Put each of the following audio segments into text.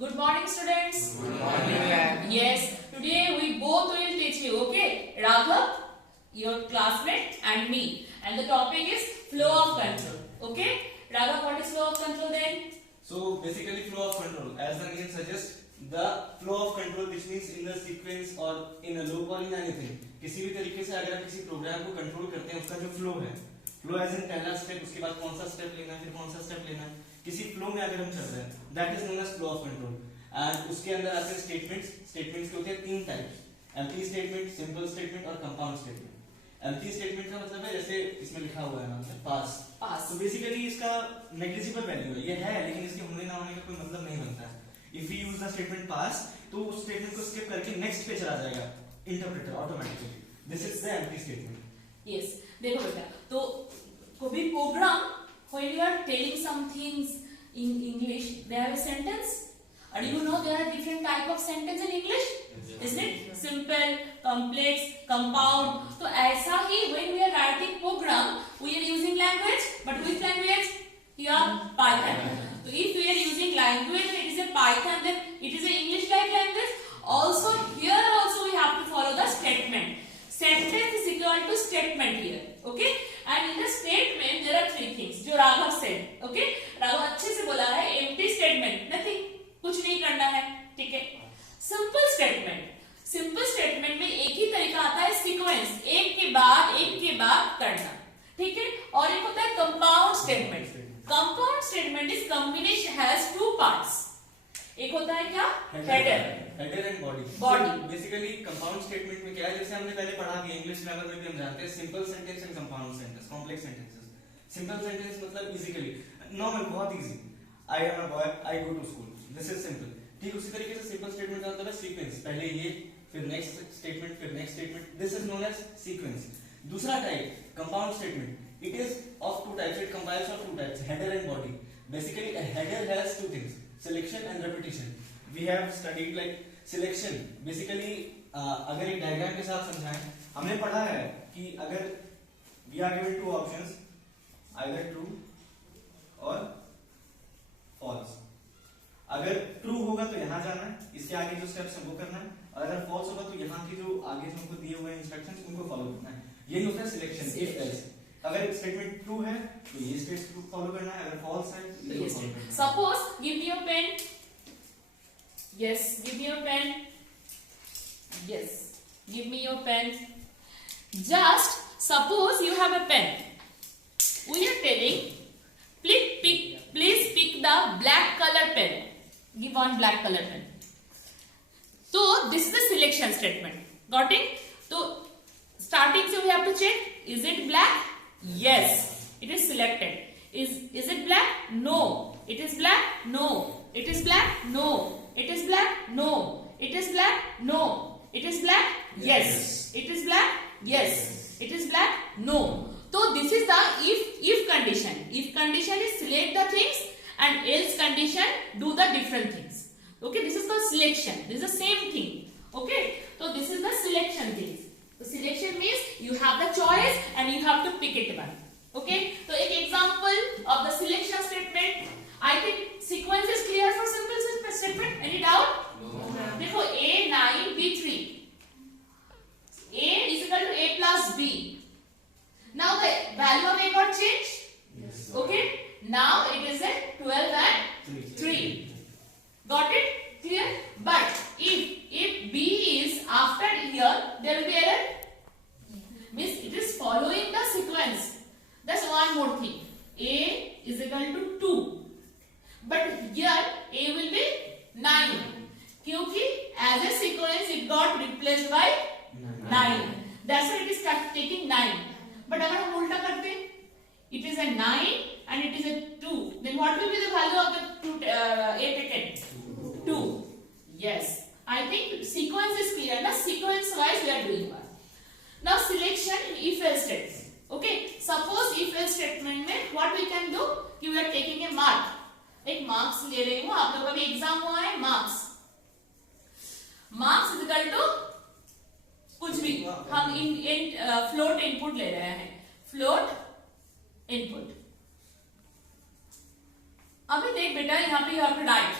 Good morning, students. Good morning. Yes, today we both will teach you, okay? Raghav, your classmate, and me. And the topic is flow of control. Okay? Raghav, what is flow of control then? So basically flow of control, as the name suggests, the flow of control which means in the sequence or in a loop or in anything. किसी भी तरीके से अगर आप किसी programme को control करते हैं, उसका जो फ्लो है, फ्लो एज इन पहला स्टेप, उसके बाद कौन सा स्टेप लेना है, फिर कौन सा स्टेप लेना है, किसी फ्लो में अगर हम चल रहे हैं, that is known as flow of control. And उसके अंदर आते हैं स्टेटमेंट्स. स्टेटमेंट्स के होते हैं तीन types: empty statement, simple statement और कंपाउंड स्टेटमेंट. एम्प्टी स्टेटमेंट का मतलब है जैसे इसमें लिखा हुआ है ना, पास. तो बेसिकली इसका नेग्लिजिबल वैल्यू है, ये है लेकिन इसके होने ना होने का कोई मतलब नहीं बनता है. If you use the statement pass, तो उस स्टेटमेंट को स्किप करके नेक्स्ट पे चला जाएगा interpreter automatically. This is the empty statement. Yes, देखो बेटा, तो कोई programme when you are telling some things in English, they have a sentence, and you know there are different type of sentence in English, isn't it? Simple, complex, compound. तो ऐसा ही when we are writing program, we are using language, but which language? Here Python. So if we are using language, it is a Python, then it is a English like language. Also here also we have to follow the statement. Sentence is equal to statement here, okay? And in the statement there are three things जो Raghav said, okay? Raghav अच्छे से बोला है empty statement, nothing, कुछ नहीं करना है, ठीक है? Simple statement, simple statement में एक ही तरीका आता है sequence, एक के बाद करना, ठीक है? और एक होता है compound statement. Compound statement is combination has two parts. एक होता है क्या? Header and body. Basically compound statement में क्या है, जैसे हमने पहले पढ़ा कि इंग्लिश ग्रामर में भी हम जानते हैं simple sentence and compound sentence, complex sentences. Simple sentence मतलब बेसिकली नॉर्मल, बहुत easy. I am a boy, I go to school. This is simple. ठीक उसी तरीके से सिंपल स्टेटमेंट का मतलब है सीक्वेंस, पहले ये, फिर नेक्स्ट स्टेटमेंट, फिर next statement. This is known as sequence. दूसरा type compound statement. It is of two types. It compiles of two types, header and body. Basically a header has two things: selection and repetition. We have studied like selection. Basically अगर एक diagram के साथ समझाएं, हमने पढ़ा है कि अगर we are given two options, either true और false. अगर true होगा तो यहाँ जाना है, इसके आगे जो स्टेप्स है वो करना है, और अगर false होगा तो यहाँ की जो आगे जो उनको दिए हुए इंस्ट्रक्शंस उनको फॉलो करना है. यही होता है सिलेक्शन. If else. अगर स्टेटमेंट ट्रू है तो ये स्टेटमेंट फॉलो करना है, अगर फॉल्स है तो ये फॉलो करना है. Suppose, give me your pen. Yes, give me your pen. Yes, give me your pen. Just suppose you have a pen. We are telling, please pick the black color pen. Give one black color pen. So this is the selection statement. Got it? So starting so we have to check, is it black? Yes, it is selected. Is it black? No. It is black? No. It is black? No. It is black? No. It is black? No. It is black? Yes. It is black? Yes. It is black? No. So this is the if condition. If condition is select the things and else condition do the different things. Okay, this is called selection. This is the same thing. Okay, so this is the selection things. So selection means you have the choice and you have to pick it one. Okay, so एक example of the selection statement. I think sequence is clear for simple statement. Any doubt? No. देखो A 9 B 3. A is equal to A plus B. Now the value of A got changed. Yes. Okay. Now it is a 12 and 3. Got it? Clear? But if B is after here, there will be error. Means it is following the sequence. That's one more thing. A is equal to 2. But here A will be 9. क्योंकि as a sequence it got replaced by 9. That's why it is taking 9. But अगर हम उल्टा करते, it is a 9 and it is a 2. Then what will be the value of the A taken? 2. Yes. I think sequence is clear. Now sequence wise we are doing one. Now selection if else statements. Okay. Suppose if else statement में what we can do? कि we are taking a mark. एक marks ले रही हूँ, आप लोगों का भी एग्जाम हुआ है. मार्क्स इज इक्वल टू कुछ भी, हम फ्लोट इनपुट ले रहे हैं. Float input. अभी देख बेटा, यहाँ पे you have to write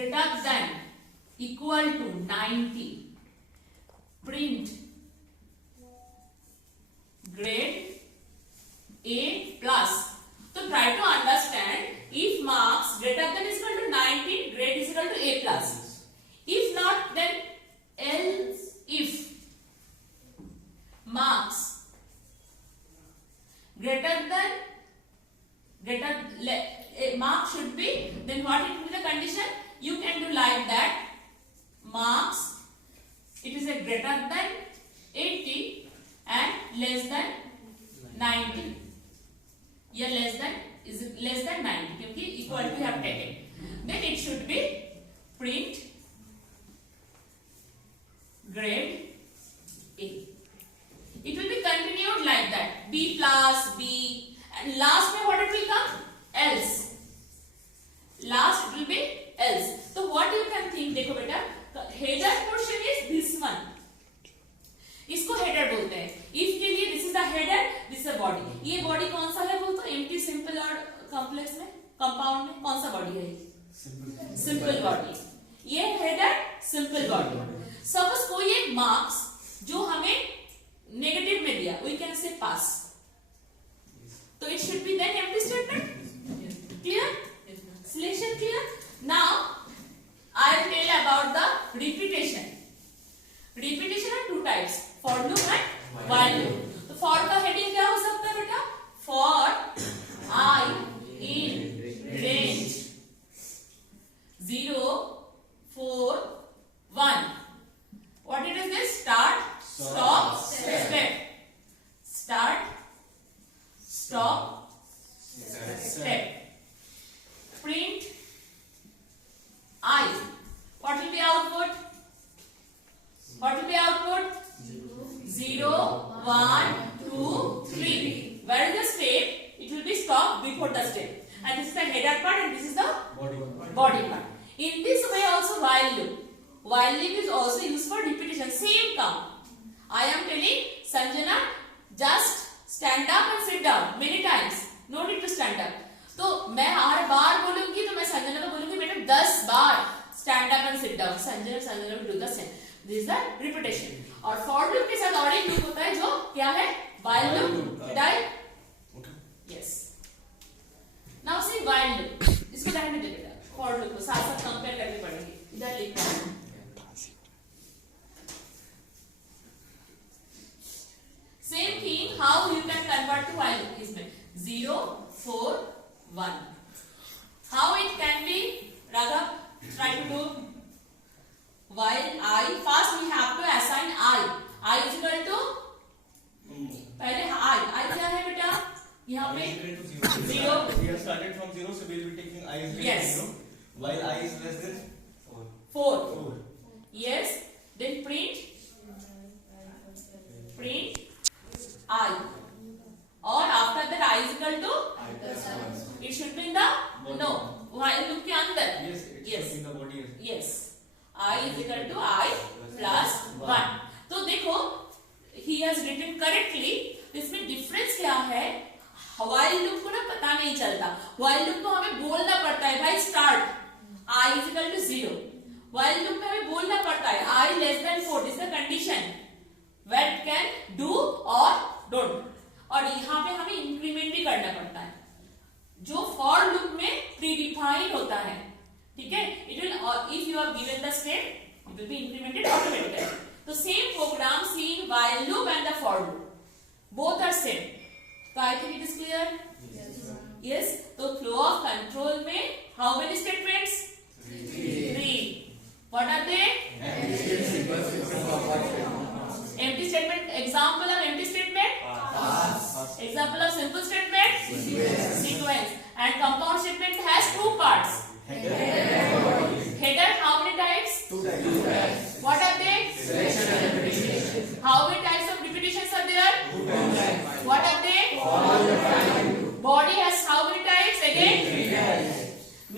greater than equal to 90 print grade A plus. So try to understand if marks greater than is equal to 90, grade is equal to A plus. If not, then else if marks greater than mark should be, then what it will be the condition? You can do like that. Marks, it is a greater than 80 and less than 90. Yeah, less than 90 क्योंकि equal to have taken. Then it should be print grade A. It will be continued like that. B plus B, and last में what it will come? Else. Last it will be else. So what you can think? देखो बेटा, header portion is this one. इसको header बोलते हैं. If के लिए this is the header, this is the body. ये body कौन सा है बोलते हैं? Empty, simple और complex में, compound में कौन सा body है? Simple body. ये header, simple body. Suppose कोई एक marks जो हमें negative में दिया, we can say pass. So it should be then empty statement. Clear? Selection clear? Now I will tell about the repetition. Repetition are two types: for loop and while loop. तो for का heading क्या हो सकता है बेटा? For I in range 0, 4, 1. What it is this? Start, stop, step. Start, stop, step. Print I. What will be output? What will be output? 0, 1, 2, 3. Where is the step? It will be stop before the step. And this is the header part and this is the body part. In this way also while loop. While loop is also used for repetition. Same count. I am telling Sanjana, just stand up and sit down many times. No need to stand up. तो मैं हर बार बोलूंगी तो मैं संजना को बोलूंगी बेटा 10 बार stand up and sit down. Sanjana will do the same. This is the repetition. और for loop के साथ और एक loop होता है जो क्या है? While loop. Did I? Okay. Yes. Now see while loop. इसको ध्यान में दे बेटा. For loop को साथ साथ compare करनी पड़ेगी. इधर लिखना. Same thing. How you can convert to while loop? इसमें 0, 4, 1. How it can be? Raghav, try to do. While I, first we have to assign I. I is equal to पहले I क्या है बेटा? यहाँ पे 0. We have started from 0, so we will be taking I is equal Yes. to 0. While I is less than 4. Yes. Then print I. Or after that I is equal to it should be in the no while loop के अंदर. Yes, it should be in the body. Yes. I is equal to I plus 1. तो देखो he has written correctly. इसमें difference क्या है? while loop को ना पता नहीं चलता. while loop को हमें बोलना पड़ता है भाई start. I is equal to 0. while loop में हमें बोलना पड़ता है I less than 4. This is the condition where it can do or don't. और यहाँ पे हमें इंक्रीमेंट भी करना पड़ता है जो फॉर लूप में प्रीडिफाइंड होता है. ठीक है? It will if you have given the step it will be incremented automatically. तो same program seen while loop and the for loop both are same. तो I think it is clear. Yes. तो flow of control में how many statements? 3. What are they? Empty statement. Example of empty statement? Example of simple statement? Sequence. And compound statement has 2 parts. Header how many types? 2 types. What are they? Selection and repetition. How many types of repetitions are there? 2 types. What are they? Body has how many types again? 3 types.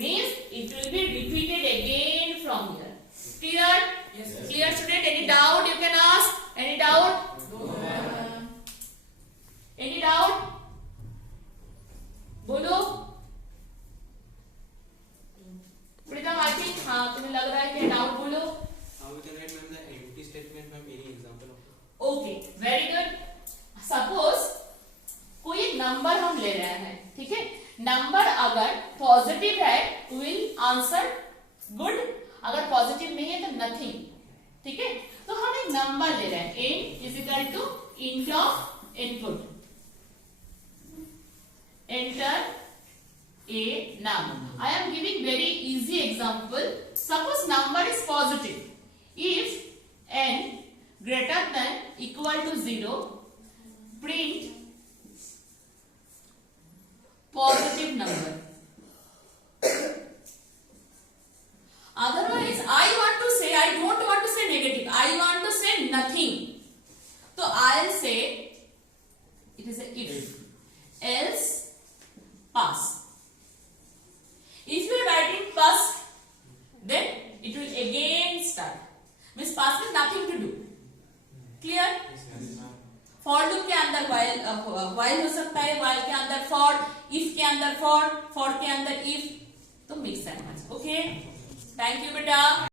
Means it will be repeated again from here. Clear? Yes. Clear student? Any doubt you can ask? Any doubt? Any doubt? बोलो. प्रीतम I think हाँ number हम ले रहे हैं, ठीक है। Number अगर positive है विल आंसर गुड, अगर पॉजिटिव नहीं है तो नथिंग, ठीक है। तो हम एक नंबर ले रहे हैं, n is equal to int of input, enter a number. I am giving very easy example. Suppose number is positive. If n greater than equal to 0, print positive number. Otherwise, I don't want to say negative. I want to say nothing. So I'll say it is a if, else pass. If you are writing first, then it will again start. Means past में nothing to do. Clear? For loop के अंदर while हो सकता है, while के अंदर for, if के अंदर for के अंदर if, तो mix and match. Okay? Thank you बेटा.